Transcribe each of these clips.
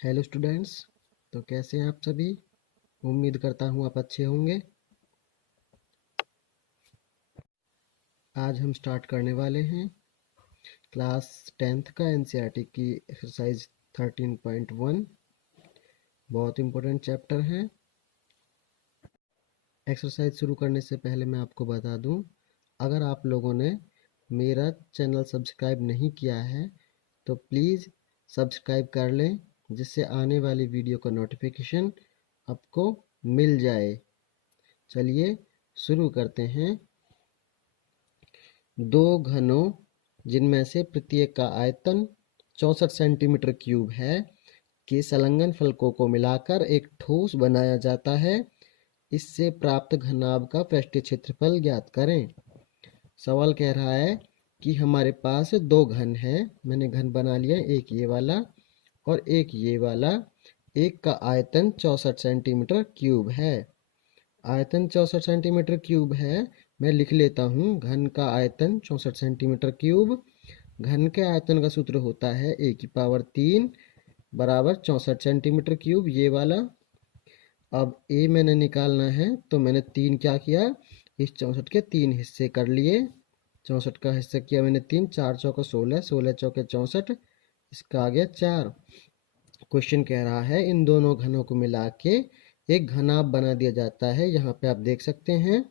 Hello students. तो कैसे हैं आप सभी? उम्मीद करता हूँ आप अच्छे होंगे। आज हम स्टार्ट करने वाले हैं क्लास 10th का एनसीईआरटी की एक्सरसाइज 13.1। बहुत इम्पोर्टेंट चैप्टर है। एक्सरसाइज शुरू करने से पहले मैं आपको बता दूं, अगर आप लोगों ने मेरा चैनल सब्सक्राइब नहीं किया है तो प्लीज़ सब्सक्राइब कर लें, जिससे आने वाली वीडियो का नोटिफिकेशन आपको मिल जाए। चलिए शुरू करते हैं। दो घनों जिनमें से प्रत्येक का आयतन 64 सेंटीमीटर क्यूब है के संलग्न फलकों को मिलाकर एक ठोस बनाया जाता है। इससे प्राप्त घनाभ का पृष्ठीय क्षेत्रफल ज्ञात करें। सवाल कह रहा है कि हमारे पास दो घन हैं। मैंने घन बना लिया, एक ये वाला और एक ये वाला। एक का आयतन 64 सेंटीमीटर क्यूब है। आयतन 64 सेंटीमीटर क्यूब है। मैं लिख लेता हूँ, घन का आयतन 64 सेंटीमीटर क्यूब। घन के आयतन का सूत्र होता है a⁻³ बराबर 64 सेंटीमीटर क्यूब, ये वाला। अब a मैंने निकालना है तो मैंने 3 क्या किया, इस 64 के 3 हिस्से कर लिए। 64 का हिस्सा किया मैंने 3, 4 चौके 16, 16 चौके 64, इसका आ गया 4। क्वेश्चन कह रहा है इन दोनों घनों को मिला के एक घनाभ बना दिया जाता है। यहाँ पे आप देख सकते हैं,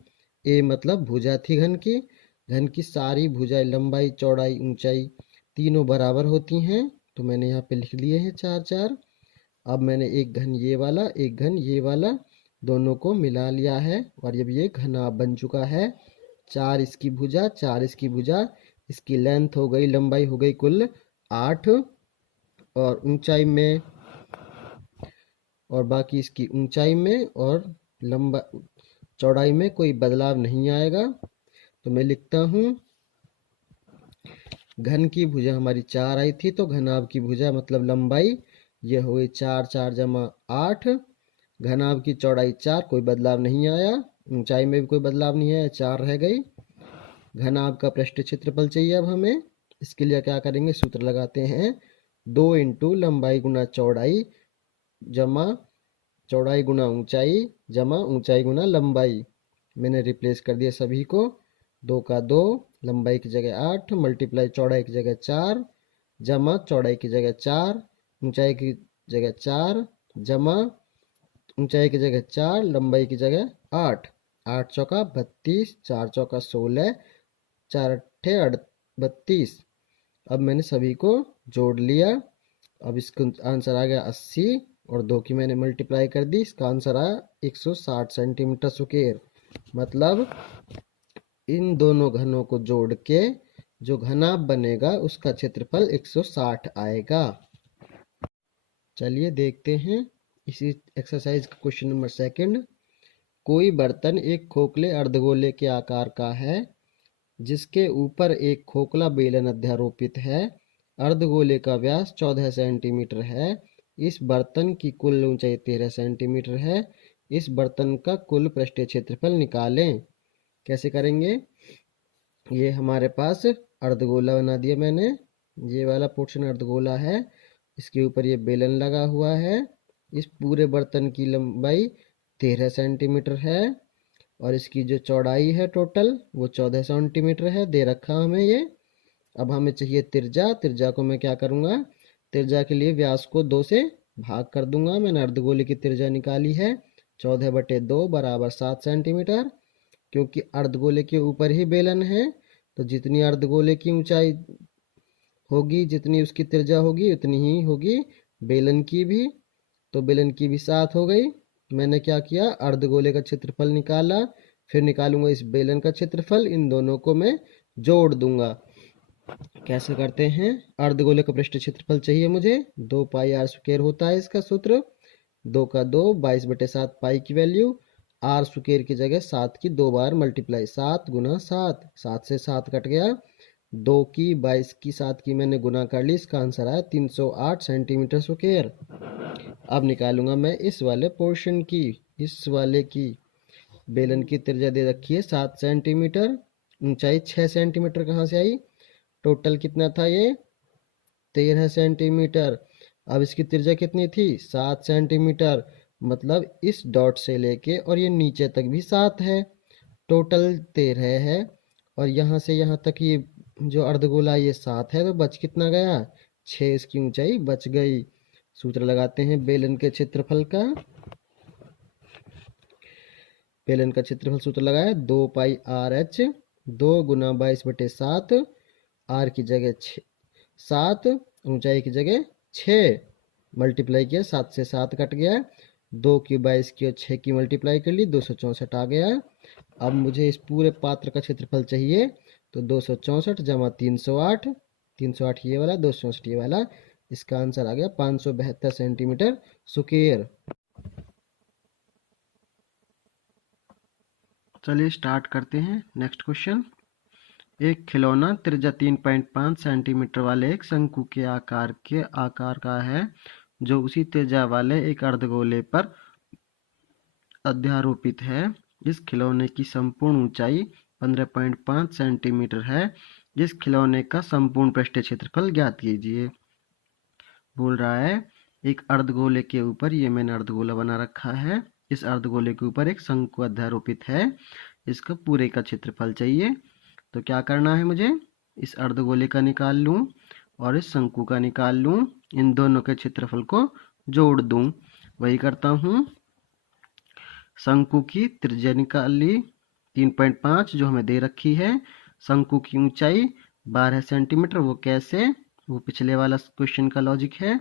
ए मतलब भुजा थी घन की। घन की सारी भुजाएं, लंबाई चौड़ाई ऊंचाई तीनों बराबर होती हैं, तो मैंने यहाँ पे लिख लिए हैं 4 4। अब मैंने एक घन ये वाला, एक घन ये वाला, दोनों को मिला लिया है और अब ये घनाभ बन चुका है। 4 इसकी भुजा, 4 इसकी भुजा, इसकी लेंथ हो गई, लंबाई हो गई कुल 8, और ऊंचाई में, और बाकी इसकी ऊंचाई में और लंबा चौड़ाई में कोई बदलाव नहीं आएगा। तो मैं लिखता हूँ, घन की भुजा हमारी 4 आई थी, तो घनाभ की भुजा मतलब लंबाई ये हुई 4 4 जमा 8। घनाभ की चौड़ाई 4, कोई बदलाव नहीं आया। ऊंचाई में भी कोई बदलाव नहीं आया, 4 रह गई। घनाभ का पृष्ठीय क्षेत्रफल चाहिए अब हमें। इसके लिए क्या करेंगे, सूत्र लगाते हैं, 2 इंटू लंबाई गुना चौड़ाई जमा चौड़ाई गुना ऊंचाई जमा ऊंचाई गुना लंबाई। मैंने रिप्लेस कर दिया सभी को। 2 का 2, लंबाई की जगह 8, मल्टीप्लाई चौड़ाई की जगह 4, जमा चौड़ाई की जगह 4, ऊंचाई की जगह 4, जमा ऊंचाई की जगह 4, लंबाई की जगह 8। 8 चौका 32, 4 चौका 16, 4 अट्ठे 32। अब मैंने सभी को जोड़ लिया। अब इसका आंसर आ गया 80 और 2 की मैंने मल्टीप्लाई कर दी, इसका आंसर आया 160 सेंटीमीटर स्क्वायर। मतलब इन दोनों घनों को जोड़ के जो घनाभ बनेगा उसका क्षेत्रफल 160 आएगा। चलिए देखते हैं इसी एक्सरसाइज का क्वेश्चन नंबर सेकंड। कोई बर्तन एक खोखले अर्धगोले के आकार का है जिसके ऊपर एक खोखला बेलन अध्यारोपित है। अर्धगोले का व्यास 14 सेंटीमीटर है। इस बर्तन की कुल ऊंचाई 13 सेंटीमीटर है। इस बर्तन का कुल पृष्ठीय क्षेत्रफल निकालें। कैसे करेंगे, ये हमारे पास अर्धगोला बना दिया मैंने। ये वाला पोर्शन अर्धगोला है, इसके ऊपर ये बेलन लगा हुआ है। इस पूरे बर्तन की लंबाई 13 सेंटीमीटर है और इसकी जो चौड़ाई है टोटल वो 14 सेंटीमीटर है, दे रखा हमें ये। अब हमें चाहिए त्रिज्या। त्रिज्या को मैं क्या करूँगा, त्रिज्या के लिए व्यास को 2 से भाग कर दूंगा। मैंने अर्धगोले की त्रिज्या निकाली है 14/2 बराबर 7 सेंटीमीटर। क्योंकि अर्धगोले के ऊपर ही बेलन है, तो जितनी अर्धगोले की ऊंचाई होगी, जितनी उसकी त्रिज्या होगी उतनी ही होगी बेलन की भी। तो बेलन की भी 7 हो गई। मैंने क्या किया, अर्धगोले का क्षेत्रफल निकाला, फिर निकालूंगा इस बेलन का क्षेत्रफल। इन दोनों को मैं जोड़ दूंगा। कैसे करते हैं, अर्धगोले का पृष्ठ क्षेत्रफल चाहिए मुझे, 2πr² होता है इसका सूत्र। 2 का 2, 22/7 पाई की वैल्यू, आर स्क्वायर की जगह 7 की 2 बार मल्टीप्लाई, 7 गुना 7, 7 से 7 कट गया। 2 की 22 की 7 की मैंने गुना कर ली, इसका आंसर आया 308 सेंटीमीटर स्क्वायर। अब निकालूंगा मैं इस वाले पोर्शन की, इस वाले की। बेलन की त्रिज्या दे रखी है 7 सेंटीमीटर, ऊंचाई 6 सेंटीमीटर कहाँ से आई, टोटल कितना था ये 13 सेंटीमीटर। अब इसकी त्रिज्या कितनी थी? 7 सेंटीमीटर। मतलब इस डॉट से लेके और ये नीचे तक भी 7 है, टोटल 13 है। और यहाँ से यहाँ तक ये जो अर्धगोला ये 7 है, तो बच कितना गया? 6 इसकी ऊंचाई बच गई। सूत्र लगाते हैं बेलन के क्षेत्रफल का। बेलन का क्षेत्रफल सूत्र लगाया 2πr/h, 2 गुना 22/7, आर की जगह 7, ऊंचाई की जगह 6, मल्टीप्लाई किया 7 से 7 कट गया, 2 की 22 की और 6 की मल्टीप्लाई कर ली, 264 आ गया। अब मुझे इस पूरे पात्र का क्षेत्रफल चाहिए, तो 264 जमा 308, 308 ये वाला, 264 ये वाला, इसका आंसर आ गया 572 सेंटीमीटर स्क्वायर। चलिए स्टार्ट करते हैं नेक्स्ट क्वेश्चन। एक खिलौना त्रिज्या 3.5 सेंटीमीटर वाले एक शंकु के आकार का है, जो उसी त्रिज्या वाले एक अर्धगोले पर अध्यारोपित है। इस खिलौने की संपूर्ण ऊंचाई 15.5 सेंटीमीटर है। इस खिलौने का संपूर्ण पृष्ठीय क्षेत्रफल ज्ञात कीजिए। बोल रहा है एक अर्धगोले के ऊपर, ये मैंने अर्धगोला बना रखा है, इस अर्धगोले के ऊपर एक शंकु अध्यारोपित है, इसका पूरे का क्षेत्रफल चाहिए। तो क्या करना है मुझे? इस अर्धगोले का निकाल लूं और इस शंकु का निकाल लूं, इन दोनों के क्षेत्रफल को जोड़ दूं। वही करता हूं। शंकु की त्रिज्या निकाल ली 3.5 जो हमें दे रखी है। शंकु की ऊंचाई 12 सेंटीमीटर, वो कैसे? वो पिछले वाला क्वेश्चन का लॉजिक है।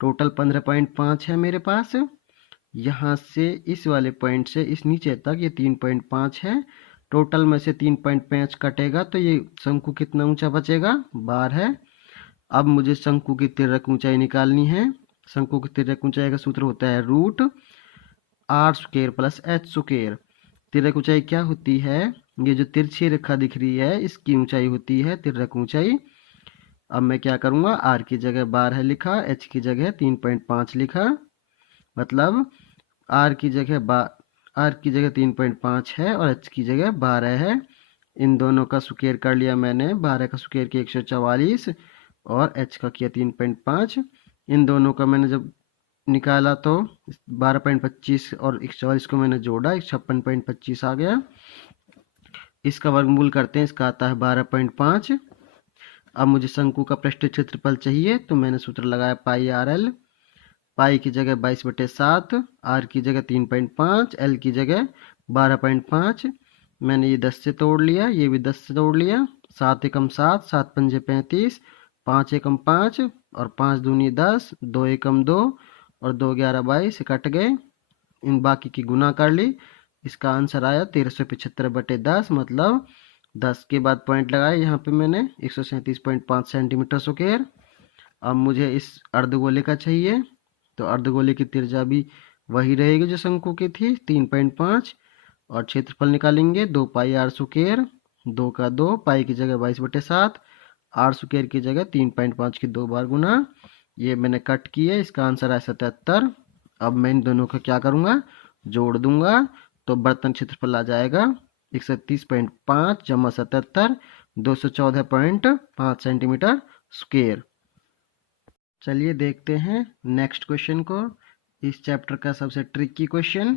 टोटल 15.5 है मेरे पास। यहाँ से इस वाले पॉइंट से इस नीचे तक ये 3.5 है। टोटल में से 3.5 कटेगा तो ये शंकु कितना ऊंचा बचेगा? 12। अब मुझे शंकु की तिर्यक ऊंचाई निकालनी है। शंकु की तिर्यक ऊंचाई का सूत्र होता है √r² + h²। तिर्यक ऊंचाई क्या होती है? ये जो तिरछी रेखा दिख रही है, इसकी ऊंचाई होती है तिर्यक ऊंचाई। अब मैं क्या करूँगा? आर की जगह 12 लिखा, एच की जगह 3.5 लिखा। मतलब आर की जगह 3.5 है और एच की जगह 12 है। इन दोनों का स्क्वायर कर लिया मैंने। 12 का स्क्वायर किया 144 और एच का किया 3.5। इन दोनों का मैंने जब निकाला तो 12.25 और 144 को मैंने जोड़ा, 56.25 आ गया। इसका वर्गमूल करते हैं, इसका आता है 12.5। अब मुझे शंकु का पृष्ठीय क्षेत्रफल चाहिए, तो मैंने सूत्र लगाया πr/l। पाई की जगह 22/7, आर की जगह 3.5, एल की जगह 12.5। मैंने ये 10 से तोड़ लिया, ये भी 10 से तोड़ लिया। 7 एकम 7, 7 पंजे 35, 5 एकम 5 और 5 दूनी 10, 2 एकम 2 और 2 11 22 कट गए। इन बाकी की गुना कर ली, इसका आंसर आया 1375/10। मतलब 10 के बाद पॉइंट लगाया यहाँ पे मैंने 137.5 सेंटीमीटर स्क्वायर। अब मुझे इस अर्धगोले का चाहिए, तो अर्धगोले की त्रिज्या भी वही रहेगी जो शंकु की थी 3.5, और क्षेत्रफल निकालेंगे 2πr²। 2 का 2, पाई की जगह 22/7, r² की जगह 3.5 की 2 बार गुना। ये मैंने कट किए, इसका आंसर है 77। अब मैं इन दोनों का क्या करूँगा? जोड़ दूंगा, तो बर्तन क्षेत्रफल आ जाएगा 130.5 जमा 77, 214.5 सेंटीमीटर स्क्वायर। चलिए देखते हैं नेक्स्ट क्वेश्चन को, इस चैप्टर का सबसे ट्रिकी क्वेश्चन।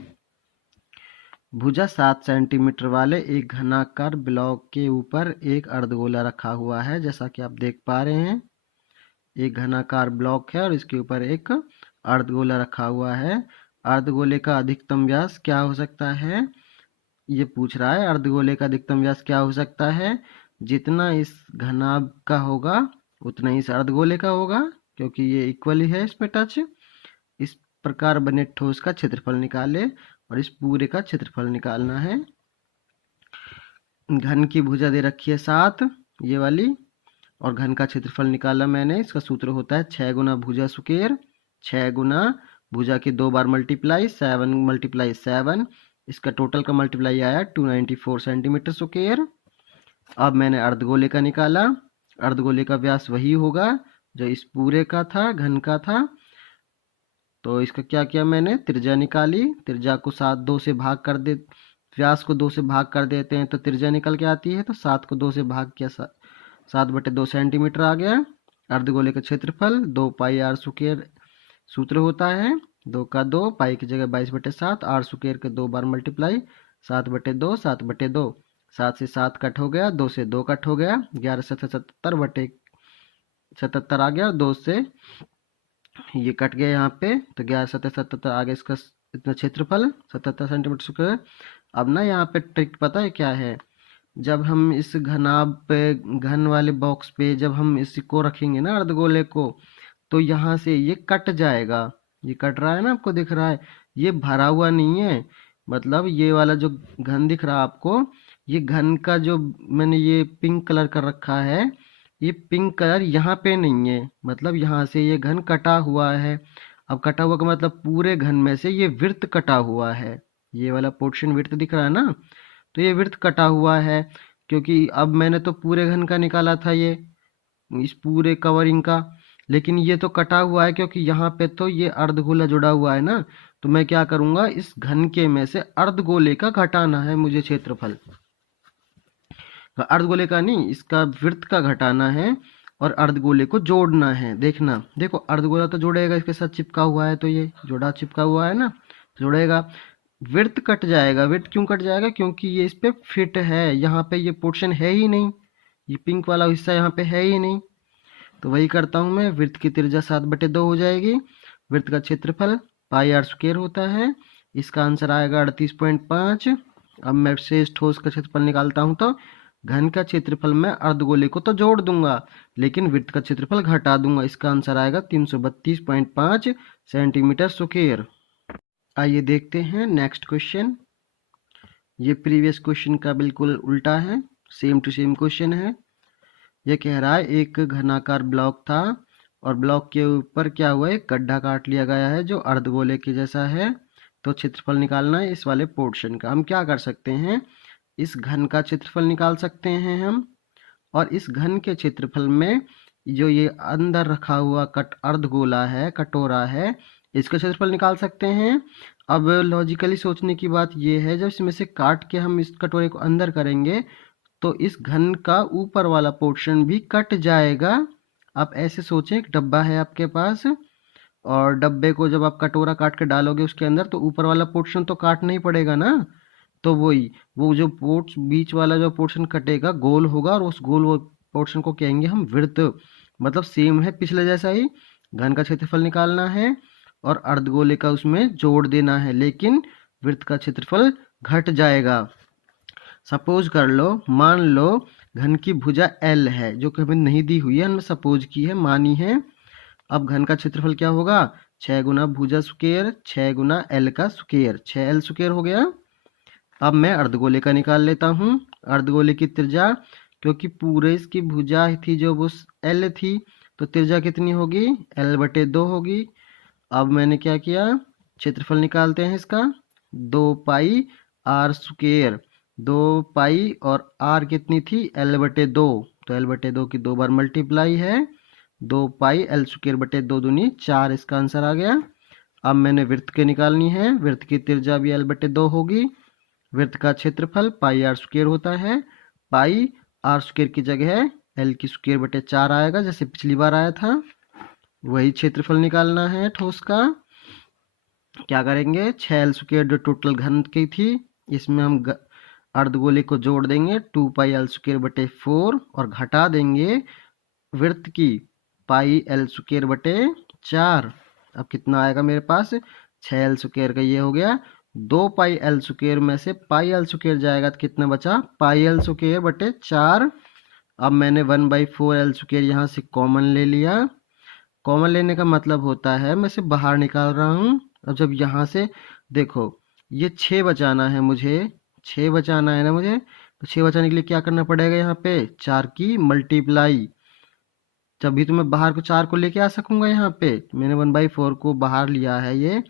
भुजा 7 सेंटीमीटर वाले एक घनाकार ब्लॉक के ऊपर एक अर्धगोला रखा हुआ है, जैसा कि आप देख पा रहे हैं। एक घनाकार ब्लॉक है और इसके ऊपर एक अर्धगोला रखा हुआ है। अर्धगोले का अधिकतम व्यास क्या हो सकता है? ये पूछ रहा है अर्धगोले का अधिकतम व्यास क्या हो सकता है। जितना इस घनाभ का होगा उतना ही इस अर्धगोले का होगा, क्योंकि ये इक्वल ही है इसमें टच। इस प्रकार बने ठोस का क्षेत्रफल निकाले और इस पूरे का क्षेत्रफल निकालना है। घन की भुजा दे रखी है 7, ये वाली, और घन का क्षेत्रफल निकाला मैंने। इसका सूत्र होता है 6 गुना भुजा स्क्वायर, 6 गुना भुजा की 2 बार मल्टीप्लाई, 7 × 7। इसका टोटल का मल्टीप्लाई आया 294 सेंटीमीटर स्क्वायर। अब मैंने अर्धगोले का निकाला। अर्धगोले का व्यास वही होगा जो इस पूरे का था, घन का था। तो इसका क्या किया मैंने? त्रिज्या निकाली। त्रिज्या को 2 से भाग कर दे, व्यास को 2 से भाग कर देते हैं तो त्रिज्या निकल के आती है। तो 7 को 2 से भाग किया, 7/2 सेंटीमीटर आ गया। अर्धगोले का क्षेत्रफल 2πr² सूत्र होता है 2 का 2, पाई की जगह 22/7, आर स्क्वायर के 2 बार मल्टीप्लाई, 7/2, 7/2, 7 से 7 कट हो गया, 2 से 2 कट हो गया, 11 7 77 आ गया, 2 से ये कट गया यहाँ पे, तो 11 7 77 आ गया इसका इतना क्षेत्रफल 77 सेंटीमीटर स्क्वायर। अब ना यहाँ पे ट्रिक पता है क्या है, जब हम इस घनाभ पे, घन वाले बॉक्स पे जब हम इसको रखेंगे ना अर्धगोले को, तो यहाँ से ये कट जाएगा। ये कट रहा है ना, आपको दिख रहा है, ये भरा हुआ नहीं है। मतलब ये वाला जो घन दिख रहा है आपको, ये घन का जो मैंने ये पिंक कलर कर रखा है, ये पिंक कलर यहाँ पे नहीं है, मतलब यहाँ से ये घन कटा हुआ है। अब कटा हुआ का मतलब पूरे घन में से ये वृत्त कटा हुआ है, ये वाला पोर्शन वृत्त दिख रहा है ना, तो ये वृत्त कटा हुआ है। क्योंकि अब मैंने तो पूरे घन का निकाला था ये, इस पूरे कवरिंग का, लेकिन ये तो कटा हुआ है क्योंकि यहाँ पे तो ये अर्धगोला जुड़ा हुआ है ना। तो मैं क्या करूँगा, इस घन के में से अर्धगोले का घटाना है मुझे क्षेत्रफल, अर्धगोले का नहीं, इसका वृत्त का घटाना है और अर्धगोले को जोड़ना है। देखना, देखो अर्धगोला तो जोड़ेगा, इसके साथ चिपका हुआ है, तो ये जोड़ा चिपका हुआ है ना, जोड़ेगा। वृत्त कट जाएगा, वृत्त क्यों कट जाएगा, क्योंकि ये इस पे फिट है, यहाँ पे ये पोर्शन है ही नहीं, ये पिंक वाला हिस्सा यहाँ पे है ही नहीं। तो वही करता हूँ मैं, वृत्त की त्रिज्या 7/2 हो जाएगी, वृत्त का क्षेत्रफल पाई आर स्क्वायर होता है, इसका आंसर आएगा 38.5। अब मैं शेष ठोस का क्षेत्रफल निकालता हूँ, तो घन का क्षेत्रफल में अर्धगोले को तो जोड़ दूंगा, लेकिन वृत्त का क्षेत्रफल घटा दूंगा, इसका आंसर आएगा 332.5 सेंटीमीटर स्क्वायर। आइए देखते हैं नेक्स्ट क्वेश्चन। ये प्रीवियस क्वेश्चन का बिल्कुल उल्टा है, सेम टू सेम क्वेश्चन है। ये कह रहा है एक घनाकार ब्लॉक था और ब्लॉक के ऊपर क्या हुआ, एक गड्ढा काट लिया गया है जो अर्धगोले के जैसा है। तो क्षेत्रफल निकालना है इस वाले पोर्शन का। हम क्या कर सकते हैं, इस घन का क्षेत्रफल निकाल सकते हैं हम, और इस घन के क्षेत्रफल में जो ये अंदर रखा हुआ अर्धगोला है, कटोरा है, इसका क्षेत्रफल निकाल सकते हैं। अब लॉजिकली सोचने की बात ये है, जब इसमें से काट के हम इस कटोरे को अंदर करेंगे तो इस घन का ऊपर वाला पोर्शन भी कट जाएगा। आप ऐसे सोचें, एक डब्बा है आपके पास और डब्बे को जब आप कटोरा काट के डालोगे उसके अंदर, तो ऊपर वाला पोर्शन तो काटना ही पड़ेगा ना। तो वही, वो जो बीच वाला जो पोर्शन कटेगा गोल होगा, और उस गोल पोर्शन को कहेंगे हम वृत्त। मतलब सेम है पिछले जैसा ही, घन का क्षेत्रफल निकालना है और अर्धगोले का उसमें जोड़ देना है, लेकिन वृत्त का क्षेत्रफल घट जाएगा। सपोज कर लो, मान लो घन की भुजा एल है, जो कि हमें नहीं दी हुई है, हमने सपोज की है, मानी है। अब घन का क्षेत्रफल क्या होगा, 6 गुना भुजा स्क्वायर 6 गुना एल का स्क्वायर, 6l स्क्वायर हो गया। अब मैं अर्धगोले का निकाल लेता हूँ। अर्धगोले की त्रिज्या, क्योंकि पूरे इसकी भुजा थी जो वो एल थी, तो त्रिज्या कितनी होगी, l/2 होगी। अब मैंने क्या किया, क्षेत्रफल निकालते हैं इसका, 2 पाई आर स्क्वायर, 2 पाई और आर कितनी थी, l/2, तो l/2 की 2 बार मल्टीप्लाई है, 2 पाई l स्क्वायर बटे 2 दूनी 4, इसका आंसर आ गया। अब मैंने वृत्त के निकालनी है, वृत्त की त्रिज्या भी l/2 होगी, वृत्त का क्षेत्रफल पाई आर स्क्वायर होता है, पाई आर स्क्वायर की जगह l की स्क्वायर बटे 4 आएगा, जैसे पिछली बार आया था। वही क्षेत्रफल निकालना है ठोस का। क्या करेंगे, 6l स्क्वायर जो टोटल घन की थी, इसमें हम अर्धगोले को जोड़ देंगे 2 पाई l स्क्वायर बटे 4, और घटा देंगे वृत्त की पाई l स्क्वायर बटे 4। अब कितना आएगा मेरे पास, 6l स्क्वायर का ये हो गया, 2 पाई l स्क्वायर में से पाई l स्क्वायर जाएगा तो कितना बचा, पाई l स्क्वायर बटे 4। अब मैंने 1/4 l स्क्वायर यहाँ से कॉमन ले लिया। कॉमन लेने का मतलब होता है मैं इसे बाहर निकाल रहा हूँ। अब जब यहाँ से देखो, ये 6 बचाना है मुझे, 6 बचाना है ना मुझे, तो 6 बचाने के लिए क्या करना पड़ेगा, यहाँ पे 4 की मल्टीप्लाई, तभी तो मैं बाहर को 4 को लेके आ सकूंगा। यहाँ पे मैंने 1/4 को बाहर लिया है ये,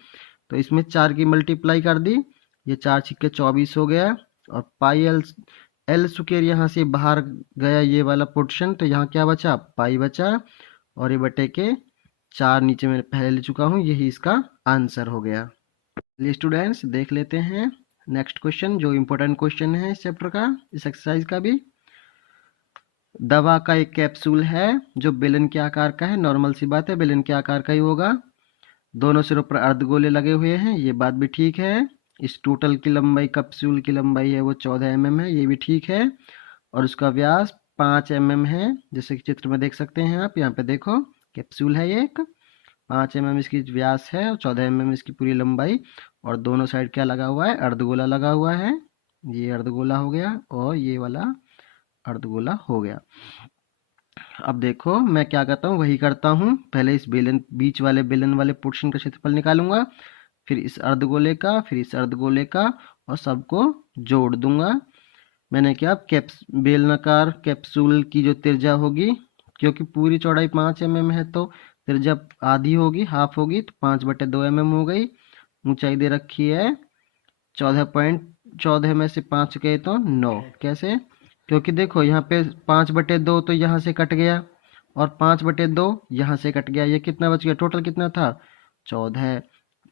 तो इसमें 4 की मल्टीप्लाई कर दी, ये 4 छिक्के 24 हो गया, और पाई एल स्क्वायर यहाँ से बाहर गया ये वाला पोर्शन, तो यहाँ क्या बचा, पाई बचा, और ये बटे के 4 नीचे मैंने पहले ले चुका हूँ, यही इसका आंसर हो गया। चलिए स्टूडेंट्स देख लेते हैं नेक्स्ट क्वेश्चन, जो इम्पोर्टेंट क्वेश्चन है इस चैप्टर का, इस एक्सरसाइज का भी। दवा का एक कैप्सूल है जो बेलन के आकार का है, नॉर्मल सी बात है, बेलन के आकार का ही होगा। दोनों सिरों पर अर्धगोले लगे हुए हैं, ये बात भी ठीक है। इस टोटल की लंबाई, कैप्सूल की लंबाई है वो 14 mm है, ये भी ठीक है। और उसका व्यास 5 mm है, जैसे कि चित्र में देख सकते हैं आप। यहाँ पे देखो, कैप्सूल है ये एक, 5 mm इसकी व्यास है और 14 mm इसकी पूरी लंबाई। और दोनों साइड क्या लगा हुआ है, अर्धगोला लगा हुआ है। ये अर्धगोला हो गया और ये वाला अर्धगोला हो गया। अब देखो मैं क्या करता हूँ, वही करता हूँ। पहले इस बेलन, बीच वाले बेलन वाले पोर्शन का क्षेत्रफल निकालूंगा, फिर इस अर्धगोले का, फिर इस अर्धगोले का, और सबको जोड़ दूंगा। मैंने क्या, बेलनाकार कैप्सूल की जो त्रिज्या होगी, क्योंकि पूरी चौड़ाई 5 mm है तो त्रिज्या आधी होगी, हाफ होगी, तो 5/2 mm हो गई। ऊंचाई दे रखी है 14 में से 5 गए तो 9। कैसे? क्योंकि देखो यहाँ पे 5/2 तो यहाँ से कट गया, और 5/2 यहाँ से कट गया, ये कितना बच गया, टोटल कितना था, 14।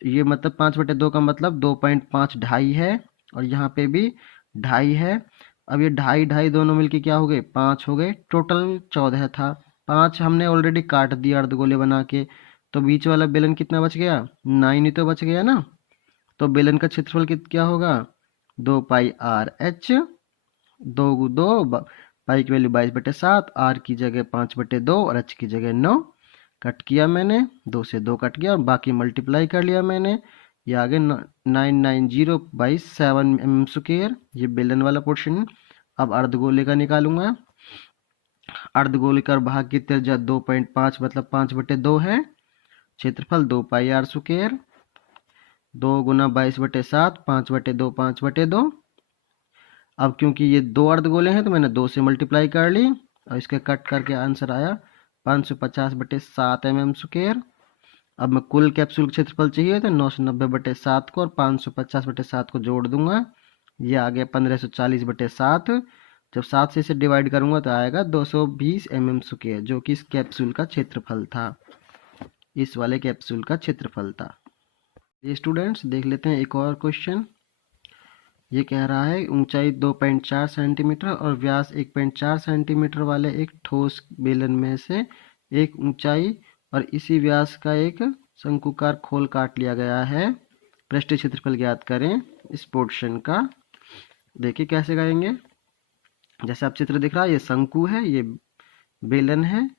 ये मतलब 5/2 का मतलब 2.5 ढाई है, और यहाँ पे भी ढाई है। अब ये ढाई ढाई दोनों मिलके क्या हो गए, 5 हो गए। टोटल 14 था, 5 हमने ऑलरेडी काट दिया अर्धगोले बना के, तो बीच वाला बेलन कितना बच गया, 9 ही तो बच गया ना। तो बेलन का क्षेत्रफल क्या होगा, 2πr/h, 2 पाई की वैल्यू 22/7, आर की जगह 5/2 और एच की जगह 9। कट किया मैंने, 2 से 2 कट गया और बाकी मल्टीप्लाई कर लिया मैंने। ये आगे 990/7 mm², ये बेलन वाला पोर्शन। अब अर्धगोले का निकालूंगा। अर्धगोले का भाग की त्रिज्या 2.5 मतलब 5/2 है। क्षेत्रफल 2πr², 2 गुना 22/7, 5/2, 5/2। अब क्योंकि ये दो अर्धगोले हैं तो मैंने 2 से मल्टीप्लाई कर ली, और इसके कट करके आंसर आया 550/7 mm²। अब मैं कुल कैप्सूल क्षेत्रफल चाहिए तो 990/7 को और 550/7 को जोड़ दूंगा, ये आ गया 1540/7। जब 7 से इसे डिवाइड करूंगा तो आएगा 220 mm², जो कि इस कैप्सूल का क्षेत्रफल था, इस वाले कैप्सूल का क्षेत्रफल था। ये स्टूडेंट्स देख लेते हैं एक और क्वेश्चन। ये कह रहा है ऊंचाई 2.4 सेंटीमीटर और व्यास 1.4 सेंटीमीटर वाले एक ठोस बेलन में से एक ऊंचाई और इसी व्यास का एक शंकुकार खोल काट लिया गया है। पृष्ठीय क्षेत्रफल ज्ञात करें इस पोर्शन का। देखिए कैसे करेंगे। जैसे आप चित्र दिख रहा है, ये शंकु है, ये बेलन है।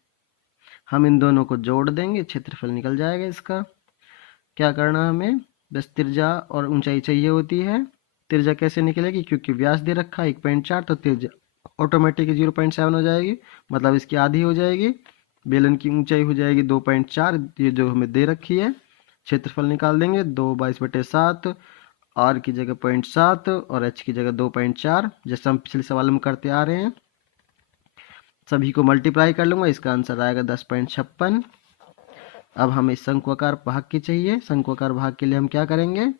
हम इन दोनों को जोड़ देंगे, क्षेत्रफल निकल जाएगा इसका। क्या करना है हमें, बस त्रिज्या और ऊंचाई चाहिए होती है। त्रिज्या कैसे निकलेगी, क्योंकि व्यास दे रखा है 1.4, तो त्रिज्या ऑटोमेटिक 0.7 हो जाएगी, मतलब इसकी आधी हो जाएगी। बेलन की ऊंचाई हो जाएगी 2.4, ये जो हमें दे रखी है। क्षेत्रफल निकाल देंगे, 2/22/7, आर की जगह 0.7 और एच की जगह 2.4, जैसे हम पिछले सवाल में करते आ रहे हैं। सभी को मल्टीप्लाई कर लूंगा, इसका आंसर आएगा 10.56। अब हमें शंक्वाकार भाग की चाहिए। शंक्वाकार भाग के लिए हम क्या करेंगे,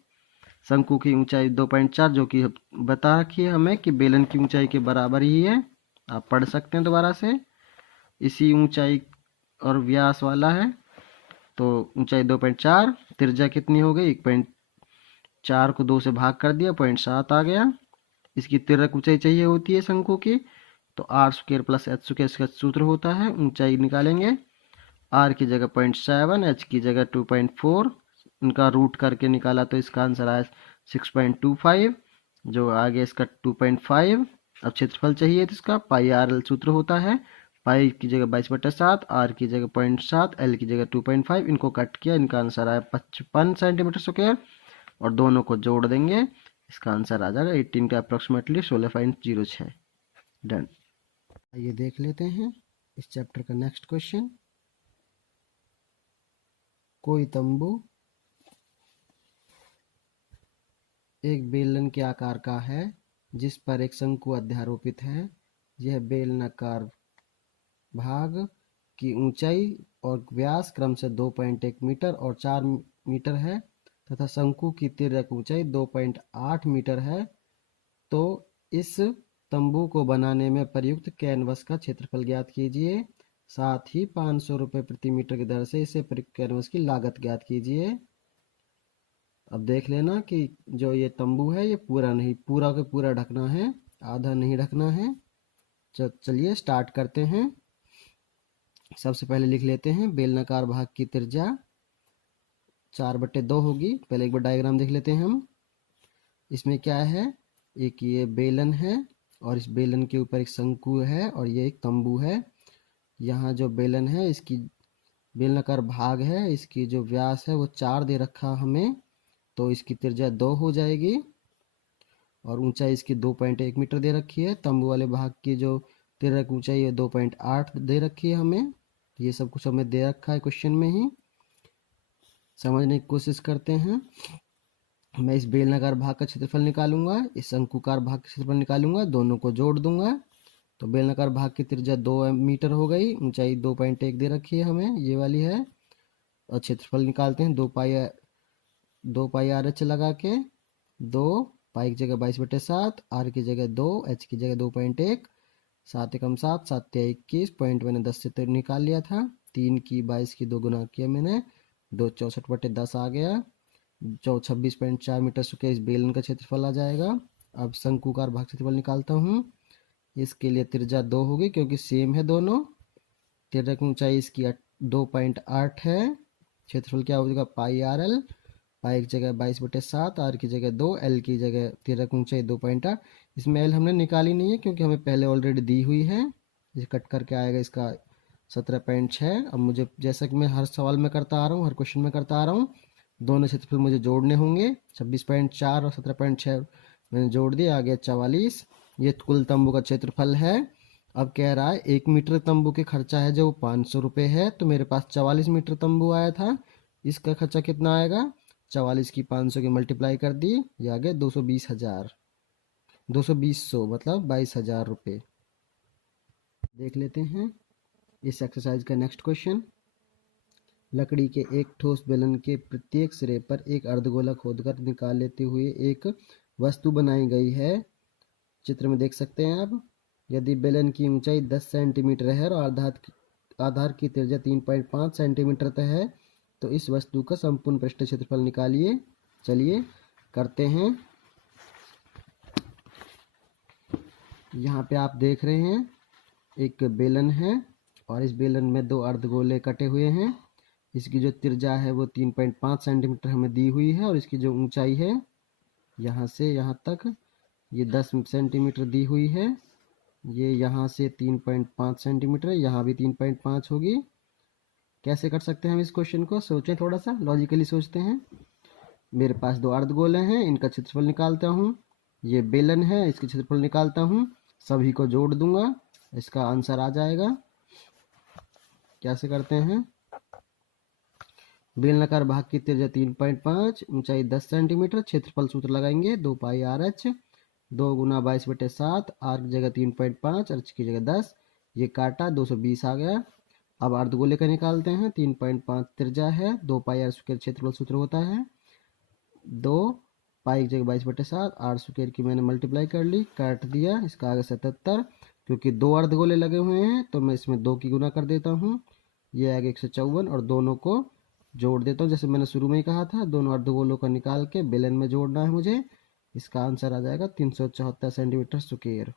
शंकु की ऊंचाई 2.4 जो कि बता रखी है हमें कि बेलन की ऊंचाई के बराबर ही है, आप पढ़ सकते हैं दोबारा से। इसी ऊंचाई और व्यास वाला है, तो ऊंचाई 2.4, त्रिज्या कितनी हो गई, 1.4 को 2 से भाग कर दिया, 0.7 आ गया। इसकी तिर्यक ऊंचाई चाहिए होती है शंकु की, तो r² + h² इसका सूत्र होता है। ऊंचाई निकालेंगे, r की जगह 0.7, h की जगह 2.4, उनका रूट करके निकाला तो इसका आंसर आया 6.25, जो आगे इसका 2.5। अब क्षेत्रफल चाहिए तो इसका πr सूत्र होता है, पाई की जगह 22/7, आर की जगह 0.7, एल की जगह 2.5। इनको कट किया, इनका आंसर आया 55 सेंटीमीटर², और दोनों को जोड़ देंगे, इसका आंसर आ जाएगा 18 का अप्रोक्सीमेटली 16.06। डन। आइए देख लेते हैं इस चैप्टर का नेक्स्ट क्वेश्चन। कोई तंबू एक बेलन के आकार का है जिस पर एक शंकु अध्यारोपित है। यह बेलनाकार भाग की ऊंचाई और व्यास क्रमशः 2.1 मीटर और 4 मीटर है तथा शंकु की तिर्यक ऊंचाई 2.8 मीटर है। तो इस तंबू को बनाने में प्रयुक्त कैनवस का क्षेत्रफल ज्ञात कीजिए, साथ ही 500 रुपये प्रति मीटर की दर से इसे प्रयुक्त कैनवस की लागत ज्ञात कीजिए। अब देख लेना कि जो ये तंबू है ये पूरा नहीं, पूरा के पूरा ढकना है, आधा नहीं ढकना है। चलिए स्टार्ट करते हैं। सबसे पहले लिख लेते हैं बेलनाकार भाग की त्रिज्या 4/2 होगी। पहले एक बार डायग्राम देख लेते हैं हम। इसमें क्या है, एक ये बेलन है और इस बेलन के ऊपर एक शंकु है और ये एक तंबू है। यहाँ जो बेलन है इसकी बेलनाकार भाग है, इसकी जो व्यास है वो 4 दे रखा हमें, तो इसकी त्रिज्या 2 हो जाएगी और ऊंचाई इसकी 2.1 मीटर दे रखी है। तंबू वाले भाग की जो तिर्यक ऊंचाई है 2.8 दे रखी है हमें। ये सब कुछ हमें दे रखा है क्वेश्चन में ही, समझने की कोशिश करते हैं। मैं इस बेलनाकार भाग का क्षेत्रफल निकालूंगा, इस शंकुकार भाग का क्षेत्रफल निकालूंगा, दोनों को जोड़ दूंगा। तो बेलनाकार भाग की त्रिज्या 2 मीटर हो गई, ऊंचाई 2.1 दे रखी है हमें, ये वाली है। और क्षेत्रफल निकालते हैं, 2 पाई आर एच लगा के, 2 पाई की जगह 22/7, आर की जगह 2, एच की जगह 2.1, 7 एकम 7, 7 तिया 21, पॉइंट मैंने 10 से तो निकाल लिया था, 3 की 22 की 2 गुना किया मैंने, 2 64/10 आ गया, जो 26.4 मीटर स्क्वायर इस बेलन का क्षेत्रफल आ जाएगा। अब शंकुकार भाग क्षेत्रफल निकालता हूँ। इसके लिए त्रिज्या 2 होगी क्योंकि सेम है दोनों। तिर्यक ऊंचाई इसकी 2.8 है। क्षेत्रफल क्या हो जाएगा, पाई आर एल, पाई की जगह 22/7, आर की जगह 2, एल की जगह तिर्यक ऊंचाई 2.8। इसमें एल हमने निकाली नहीं है क्योंकि हमें पहले ऑलरेडी दी हुई है। ये कट करके आएगा इसका 17.6। अब मुझे, जैसा कि मैं हर सवाल में करता आ रहा हूँ, हर क्वेश्चन में करता आ रहा हूँ, दोनों क्षेत्रफल मुझे जोड़ने होंगे। 26.4 और 17.6 मैंने जोड़ दिया, आ गया 44। ये कुल तंबू का क्षेत्रफल है। अब कह रहा है 1 मीटर तंबू के खर्चा है जो 500 रुपये है, तो मेरे पास 44 मीटर तंबू आया था। इसका खर्चा कितना आएगा, 44 की 500 की मल्टीप्लाई कर दी, ये आ गया 220,000, 220 मतलब 22,000 रुपये। देख लेते हैं इस एक्सरसाइज का नेक्स्ट क्वेश्चन। लकड़ी के एक ठोस बेलन के प्रत्येक सिरे पर एक अर्धगोला खोदकर निकाल लेते हुए एक वस्तु बनाई गई है। चित्र में देख सकते हैं आप। यदि बेलन की ऊंचाई 10 सेंटीमीटर है और आधार की त्रिज्या 3.5 सेंटीमीटर तक है, तो इस वस्तु का संपूर्ण पृष्ठ क्षेत्रफल निकालिए। चलिए करते हैं। यहाँ पे आप देख रहे हैं एक बेलन है और इस बेलन में 2 अर्धगोले कटे हुए हैं। इसकी जो त्रिज्या है वो 3.5 सेंटीमीटर हमें दी हुई है और इसकी जो ऊंचाई है यहाँ से यहाँ तक ये 10 सेंटीमीटर दी हुई है। ये यहाँ से 3.5 सेंटीमीटर, यहाँ भी 3.5 होगी। कैसे कर सकते हैं हम इस क्वेश्चन को, सोचें, थोड़ा सा लॉजिकली सोचते हैं। मेरे पास 2 अर्धगोले हैं, इनका क्षेत्रफल निकालता हूँ। ये बेलन है, इसके क्षेत्रफल निकालता हूँ, सभी को जोड़ दूंगा, इसका आंसर आ जाएगा। कैसे करते हैं, बेलनाकार भाग की त्रिज्या 3.5, ऊंचाई 10 सेंटीमीटर, क्षेत्रफल सूत्र लगाएंगे 2 पाई आर एच, 2 गुना 22/7, आर की जगह 3.5, एच की जगह 10, ये काटा 220 आ गया। अब अर्धगोले का निकालते हैं। 3.5 त्रिज्या है, 2 पाई आर स्क्वायर क्षेत्रफल सूत्र होता है, 2 पाई की जगह 22/7, आर स्क्वायर की मैंने मल्टीप्लाई कर ली, काट दिया, इसका आ गया 77। क्योंकि 2 अर्धगोले लगे हुए हैं तो मैं इसमें 2 की गुना कर देता हूँ, ये आ गया 154 और दोनों को जोड़ देता हूँ। जैसे मैंने शुरू में ही कहा था, दोनों अर्धगोलों का निकाल के बेलन में जोड़ना है मुझे। इसका आंसर आ जाएगा 374 सेंटीमीटर स्क्वायर।